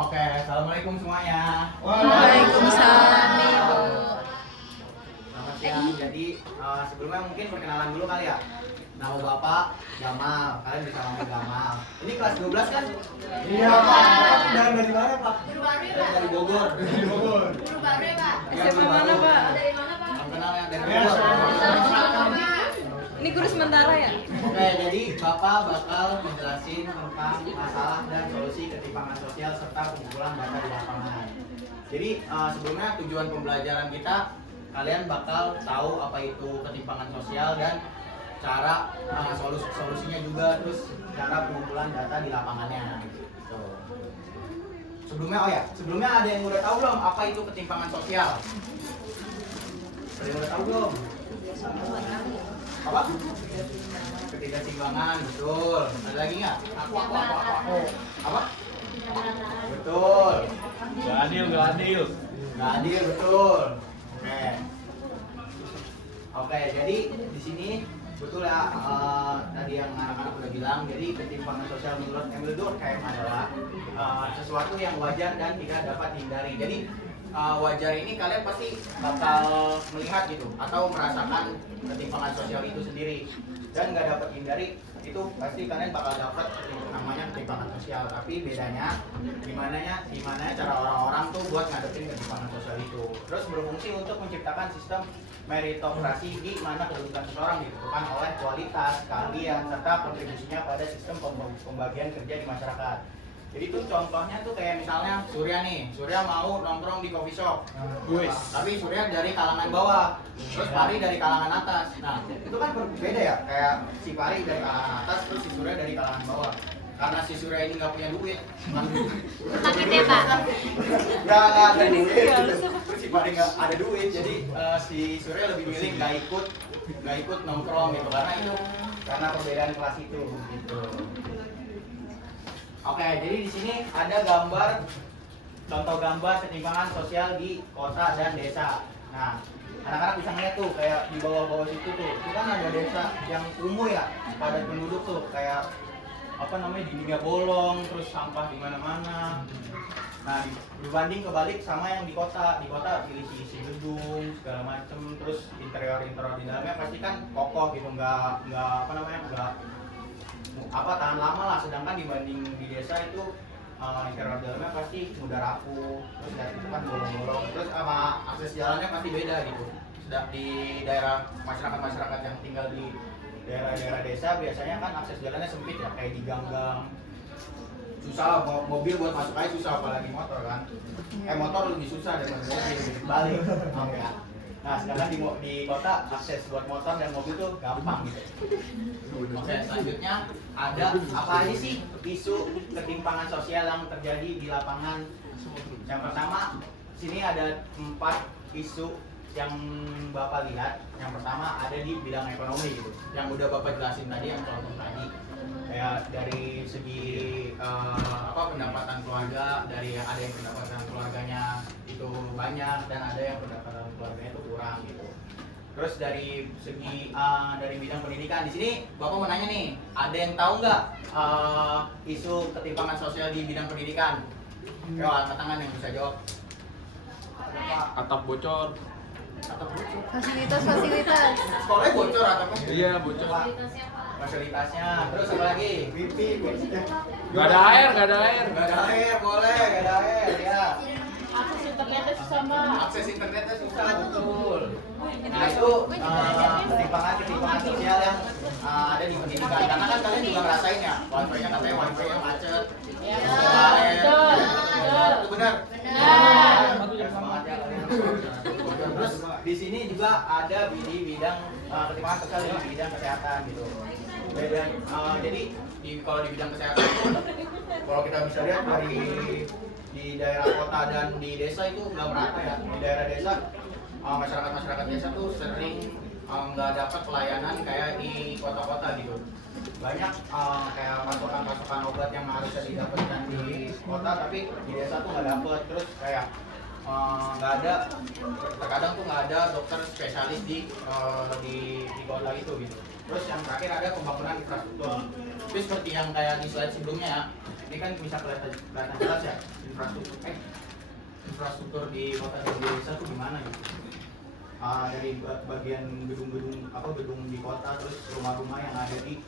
Oke, assalamualaikum semuanya. Waalaikumsalam, Ibu. Selamat siang. Jadi sebelumnya mungkin perkenalan dulu kali ya. Nama Bapak Gamal, kalian bisa panggil Gamal. Ini kelas 12 kan? Iya Pak. Dan dari mana Pak? Guru baru ya, Pak? Dari Bogor. Dari Bogor. Guru baru ya, Pak? SMA mana, Pak? Dari mana, Pak? Yang kenal yang dari Sama, Bogor. Pak. Ini guru sementara ya? Oke, jadi Bapak bakal menjelasin tentang masalah dan solusi ketimpangan sosial serta pengumpulan data di lapangan. Jadi sebelumnya tujuan pembelajaran kita, kalian bakal tahu apa itu ketimpangan sosial dan cara solusinya juga, terus cara pengumpulan data di lapangannya. Gitu. Sebelumnya ada yang udah tahu belum apa itu ketimpangan sosial? Ada yang udah tahu belum? Apa? Ketidakseimbangan, betul. Ada lagi nggak? Aku. Apa? Betul. Gak adil. Nggak adil, betul. Oke, jadi di sini betul ya, tadi yang anak-anak udah bilang, jadi ketimpangan sosial menurut Emil Durkheim adalah sesuatu yang wajar dan tidak dapat dihindari. Jadi wajar ini kalian pasti bakal melihat gitu atau merasakan ketimpangan sosial itu sendiri, dan nggak dapat hindari itu pasti kalian bakal dapat namanya ketimpangan sosial. Tapi bedanya gimana cara orang-orang tuh buat ngadepin ketimpangan sosial itu. Terus berfungsi untuk menciptakan sistem meritokrasi di mana kedudukan seseorang ditentukan oleh kualitas, keahlian, serta kontribusinya pada sistem pembagian kerja di masyarakat. Jadi tuh contohnya tuh kayak misalnya Surya nih, Surya mau nongkrong di coffee shop, tapi Surya dari kalangan bawah, terus Pari dari kalangan atas. Nah itu kan berbeda ya, kayak si Pari dari kalangan atas, terus si Surya dari kalangan bawah. Karena si Surya ini nggak punya duit, Sakit ya, Pak? nggak ada duit, terus si Pari nggak ada duit, jadi si Surya lebih milih nggak ikut nongkrong gitu, karena perbedaan kelas itu gitu. Oke, jadi di sini ada contoh gambar ketimpangan sosial di kota dan desa. Nah, anak-anak bisa ngeliat tuh kayak di bawah-bawah situ tuh, itu kan ada desa yang kumuh ya, padat penduduk tuh, kayak apa namanya, dindingnya bolong, terus sampah di mana-mana. Nah, dibanding kebalik sama yang di kota isi gedung segala macem, terus interior di dalamnya pasti kan kokoh gitu, nggak tahan lama lah. Sedangkan dibanding di desa itu interior dalamnya pasti mudah rapuh, terus dari itu kan bolong-bolong, terus sama akses jalannya pasti beda gitu. Sedang di daerah masyarakat yang tinggal di daerah-daerah desa biasanya kan akses jalannya sempit ya, kayak di gang-gang, susah mobil buat masuk aja susah, apalagi motor kan. Motor lebih susah daripada mobil balik. Nah, sedangkan di kota akses buat motor dan mobil tuh gampang gitu. Oke, selanjutnya ada apa aja sih isu ketimpangan sosial yang terjadi di lapangan? Yang pertama, sini ada 4 isu yang Bapak lihat. Yang pertama ada di bidang ekonomi gitu, yang udah Bapak jelasin tadi, yang contoh tadi. Kayak dari segi pendapatan keluarga, dari yang ada yang pendapatan keluarganya itu banyak dan ada yang pendapatan keluarganya itu kurang gitu. Terus dari segi dari bidang pendidikan, di sini Bapak mau nanya nih, ada yang tahu nggak isu ketimpangan sosial di bidang pendidikan? Yo, angkat tangan yang bisa jawab. Atap bocor. Fasilitas. Sekolahnya bocor atau apa? Iya, bocor. Fasilitasnya. Terus apa lagi? Wifi. Gak ada air. Gak ada air, boleh, gak ada air, ya. Akses internetnya susah, Mbak. Akses internetnya susah, betul. Nah itu ketimpangan sosial yang ada di pendidikan. Karena kan kalian juga ngerasain ya, wifi-nya katanya wifi-nya macet. Ya, Betul. Itu benar. Benar. Semangat ya kalian. Terus di sini juga ada di bidang ketimpangan sosial di bidang kesehatan gitu. Jadi kalau di bidang kesehatan itu, kalau kita bisa lihat di daerah kota dan di desa itu nggak merata ya. Di daerah desa masyarakat desa tuh sering nggak dapat pelayanan kayak di kota-kota gitu. Banyak kayak pasokan obat yang harusnya didapatkan di kota tapi di desa tuh nggak dapet. Terus kayak terkadang tuh nggak ada dokter spesialis di kota itu gitu. Terus yang terakhir ada pembangunan infrastruktur. Tapi seperti yang kayak di slide sebelumnya ya, ini kan bisa kelihatan jelas ya infrastruktur di kota dan di desa tuh gimana gitu. Dari bagian gedung di kota, terus rumah-rumah yang ada di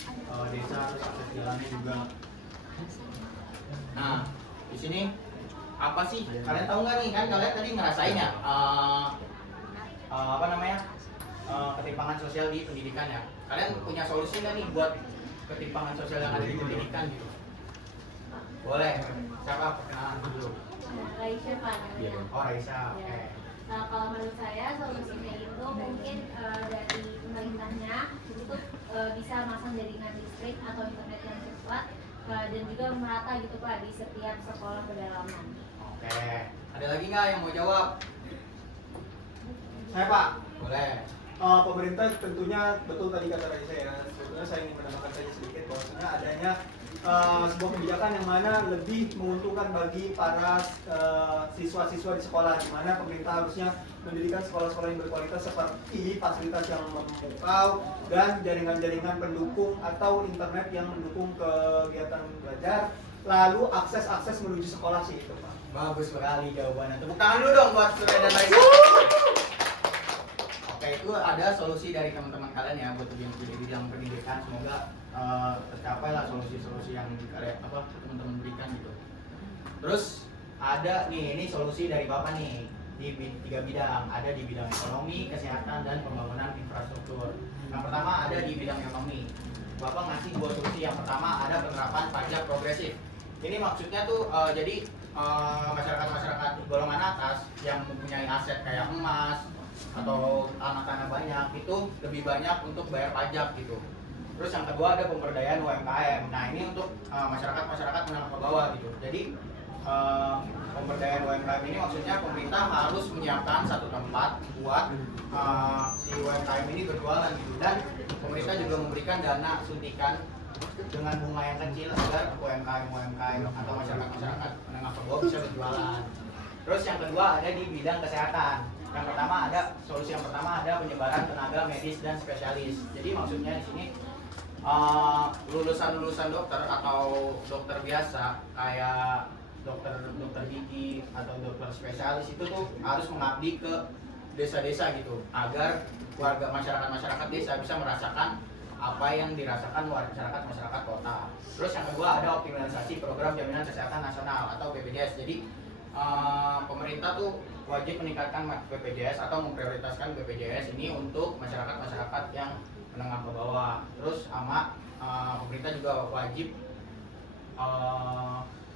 desa, terus akses jalannya juga. Nah, di sini apa sih? Kalian tahu nggak nih? Kan kalian tadi ngerasain ya ketimpangan sosial di pendidikan ya. Kalian punya solusi nggak nih buat ketimpangan sosial yang ada di pendidikan gitu? Boleh. Siapa perkenalan dulu? Raisya Pak namanya. Oh, Raisa. Oke. Ya. Nah, kalau menurut saya solusinya itu mungkin dari pemerintahnya itu bisa masang jaringan listrik atau internet yang cepat dan juga merata gitu Pak di setiap sekolah pedalaman. Oke. Ada lagi nggak yang mau jawab? Saya Pak. Boleh. Pemerintah tentunya betul tadi kata Raisa ya. Sebetulnya saya ingin menambahkan saja sedikit bahwasanya adanya sebuah kebijakan yang mana lebih menguntungkan bagi para siswa-siswa di sekolah, di mana pemerintah harusnya mendirikan sekolah-sekolah yang berkualitas seperti fasilitas yang memukau dan jaringan-jaringan pendukung atau internet yang mendukung kegiatan belajar, lalu akses menuju sekolah sih itu Pak. Bagus sekali jawabannya. Tepuk tangan dulu dong buat Surya dan Raisa. Oke, itu ada solusi dari teman-teman kalian ya buat di bidang pendidikan. Semoga tercapai lah solusi-solusi yang teman-teman berikan gitu. Terus ada nih, ini solusi dari Bapak nih di 3 bidang. Ada di bidang ekonomi, kesehatan, dan pembangunan infrastruktur. Yang pertama ada di bidang ekonomi. Bapak ngasih 2 solusi. Yang pertama ada penerapan pajak progresif. Ini maksudnya tuh jadi masyarakat golongan atas yang mempunyai aset kayak emas atau tanah banyak itu lebih banyak untuk bayar pajak gitu. Terus yang kedua ada pemberdayaan UMKM. Nah ini untuk masyarakat menengah ke bawah gitu. Jadi pemberdayaan UMKM ini maksudnya pemerintah harus menyiapkan satu tempat buat si UMKM ini berjualan gitu, dan pemerintah juga memberikan dana suntikan dengan bunga yang kecil agar UMKM atau masyarakat menengah ke bawah bisa berjualan. Terus yang kedua ada di bidang kesehatan. Solusi yang pertama ada penyebaran tenaga medis dan spesialis. Jadi maksudnya di sini lulusan dokter atau dokter biasa kayak dokter gigi atau dokter spesialis itu tuh harus mengabdi ke desa-desa gitu, agar warga masyarakat desa bisa merasakan apa yang dirasakan masyarakat kota. Terus yang kedua ada optimalisasi program jaminan kesehatan nasional atau BPJS. Jadi pemerintah tuh wajib meningkatkan BPJS atau memprioritaskan BPJS ini untuk masyarakat yang menengah ke bawah. Terus pemerintah juga wajib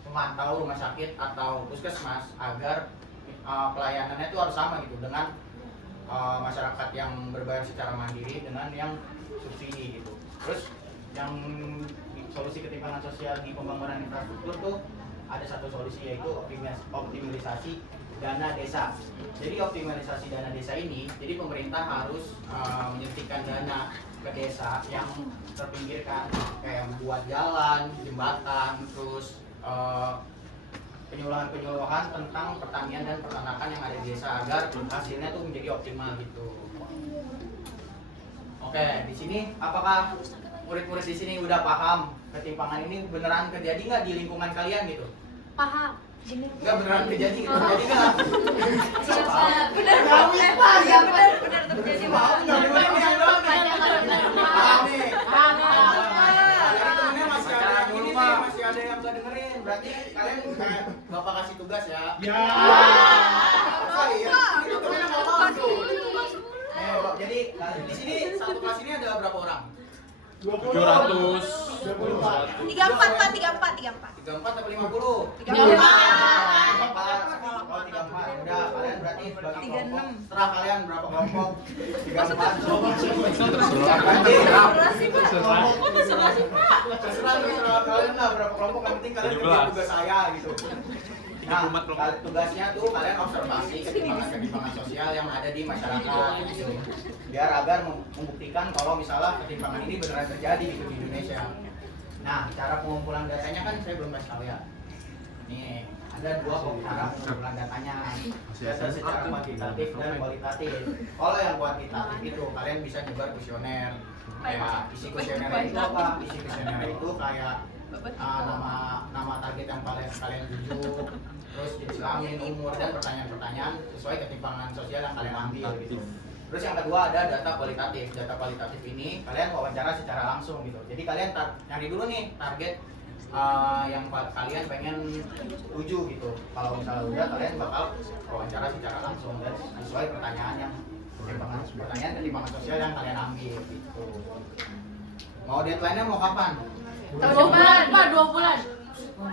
memantau rumah sakit atau puskesmas agar pelayanannya itu harus sama gitu dengan masyarakat yang berbayar secara mandiri dengan yang subsidi gitu. Terus yang solusi ketimpangan sosial di pembangunan infrastruktur tuh ada satu solusi, yaitu optimalisasi dana desa. Jadi optimalisasi dana desa ini, jadi pemerintah harus menyuntikkan dana ke desa yang terpinggirkan, kayak membuat jalan, jembatan, terus penyuluhan tentang pertanian dan peternakan yang ada di desa agar hasilnya tuh menjadi optimal gitu. Oke, di sini apakah murid-murid di sini udah paham ketimpangan ini beneran terjadi nggak di lingkungan kalian gitu? Paham. Nggak beneran terjadi gitu? Terjadi nggak? Bener terjadi Pak. Paham nih. Temennya masih ada yang ini nih, masih ada yang nggak dengerin. Berarti kalian kayak Bapak kasih tugas ya? Ya. Sorry ya. Itu temennya nggak mau tuh. Jadi di sini satu kelas ini ada berapa orang? 700. 34 Pak, 34. 34 atau 50? 34. 34. Oh 34. Udah, kalian berarti bagi kelompok. Setelah kalian berapa kelompok? 34. Terserah kalian lah berapa kelompok, yang penting kalian kerjain tugas saya gitu. Nah, tugasnya tuh kalian observasi ketimpangan sosial yang ada di masyarakat gitu. Biar agar membuktikan kalau misalnya ketimpangan ini beneran terjadi gitu di Indonesia. Nah, cara pengumpulan datanya kan saya belum kasih tahu ya. Nih, ada 2 cara pengumpulan datanya. Data secara kuantitatif dan kualitatif. Kalau yang kuantitatif itu kalian bisa nyebar kuesioner. Kayak isi kuesioner itu apa? Isi kuesioner itu kayak nama target yang kalian tuju, terus jenis kelamin, umur, dan pertanyaan-pertanyaan sesuai ketimpangan sosial yang kalian ambil gitu. Terus yang kedua ada data kualitatif. Data kualitatif ini kalian wawancara secara langsung gitu. Jadi kalian nyari dulu nih target yang kalian pengen tuju gitu. Kalau misalnya udah, kalian bakal wawancara secara langsung dan sesuai pertanyaan ketimpangan sosial yang kalian ambil gitu. Mau deadline-nya mau kapan? Tahun depan, Pak, 2 bulan.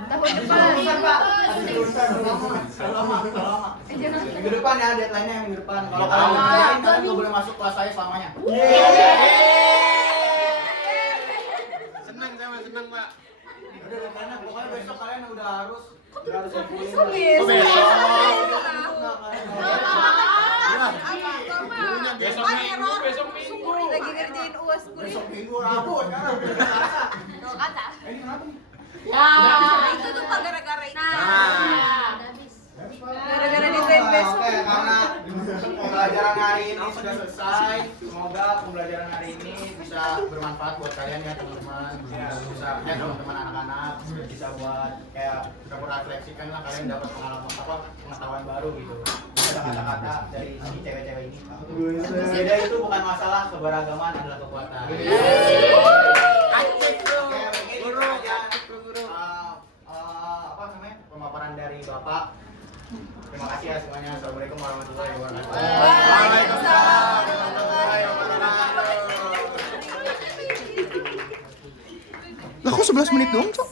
Tahun depan, Pak. Lama. Minggu depan ya deadline-nya, minggu depan. Kalau kalian ngerjain, kalian nggak boleh masuk kelas saya selamanya. Senang sama senang, Pak. Udah deadline-nya, pokoknya besok kalian udah harus kumpulin. Besok. Besok minggu, besok minggu. Lagi ngerjain UAS kuliah. Besok minggu Rabu sekarang. Tuh kata. Ini kenapa nih? Ya, itu tuh Pak gara-gara itu. Udah habis. Gara-gara deadline besok. Oke, karena pembelajaran hari ini sudah selesai. Semoga pembelajaran hari ini bisa bermanfaat buat kalian ya teman-teman. Bisa teman-teman anak-anak bisa buat kayak dapat refleksikan lah, kalian dapat pengetahuan baru gitu. Ada kata-kata dari si cewek-cewek ini. Beda itu bukan masalah, keberagaman adalah kekuatan. Acik tuh. Oke, ini aja apa namanya pemaparan dari Bapak. Terima kasih ya semuanya. Assalamualaikum warahmatullahi wabarakatuh. Waalaikumsalam. Lah kok 11 menit doang, Cok?